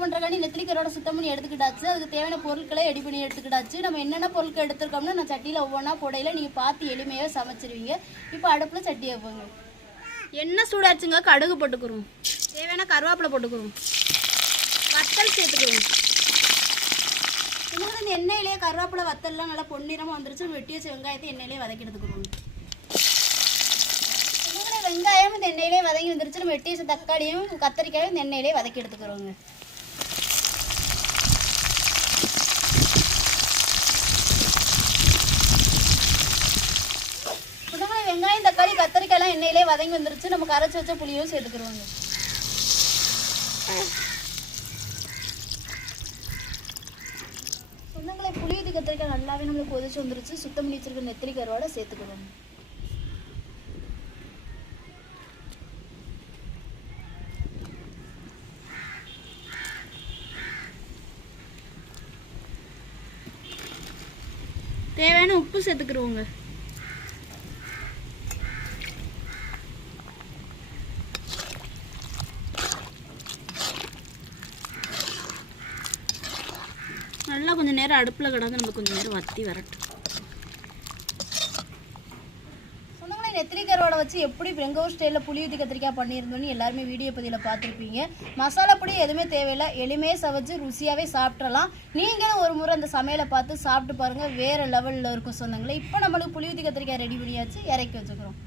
பண்ணுறக்காண்டி நெத்திலி கருவாடை சுத்தம் பண்ணி எடுத்துக்கிட்டாச்சு. அதுக்கு தேவையான பொருட்களை ரெடி பண்ணி எடுத்துக்கிட்டாச்சு. நம்ம என்னென்ன பொருட்கள் எடுத்துருக்கோம்னா நான் சட்டியில் ஒவ்வொன்றா போடையில் நீங்கள் பார்த்து எளிமையாக சமைச்சிருவீங்க. இப்போ அடுப்பில் சட்டி வைப்போங்க. எண்ணெய் சூடாச்சுங்க. கடுகு போட்டுக்கிறோம். தேவையான கருவேப்பிலை போட்டுக்கிறோம். வத்தல் சேர்த்துக்கிறோம். இன்னும் இந்த எண்ணெயிலேயே கருவேப்பிலை வத்தல்லாம் நல்லா பொன்னிறமாக வந்துருச்சு. வெட்டி வச்ச வெங்காயத்தை எண்ணெயிலே வதக்கி எடுத்துக்கிறோம். வெங்காயம் இந்த எண்ணெயிலே வதங்கி வந்துருச்சு. நம்ம வெட்டி வச்ச தக்காளியும் கத்திரிக்காயும் இந்த எண்ணெயிலே வதக்கி எடுத்துக்கிறோங்க. வெங்காயம் தக்காளி கத்திரிக்காயெல்லாம் எண்ணெயிலே வதங்கி வந்துருச்சு. நம்ம கரைச்சி வச்ச புளியும் சேர்த்துக்கிறோங்க. சொந்தங்களை புளி ஊற்றி கத்திரிக்காய் நல்லாவே நம்மளுக்கு கொதிச்சு வந்துருச்சு. சுத்தம் பண்ணி வச்சிருக்க நெத்திலி கருவாடை சேர்த்துக்கிறோம். தேவையான உப்பு சேர்த்துக்கிறோங்க. நல்லா கொஞ்சம் நேரம் அடுப்பில் கிடந்து நம்ம கொஞ்சம் நேரம் வத்தி வரட்டும். சொன்னவங்களே நெத்திலி கருவாடை வச்சு எப்படி எங்கள் ஊர் ஸ்டைலில் புளி ஊற்றி கத்திரிக்காய் பண்ணியிருந்தோன்னு எல்லாருமே வீடியோ பதிவில் பார்த்துருப்பீங்க. மசாலா பொடி எதுவுமே தேவையில்லை. எளிமையாக சமைச்சு ருசியாகவே சாப்பிட்றலாம். நீங்களும் ஒரு முறை அந்த சமையலை பார்த்து சாப்பிட்டு பாருங்கள். வேறு லெவலில் இருக்கும் சொந்தங்களே. இப்போ நம்மளுக்கு புளி ஊற்றி கத்திரிக்காய் ரெடி பண்ணியாச்சு. இறக்கி வச்சுக்கிறோம்.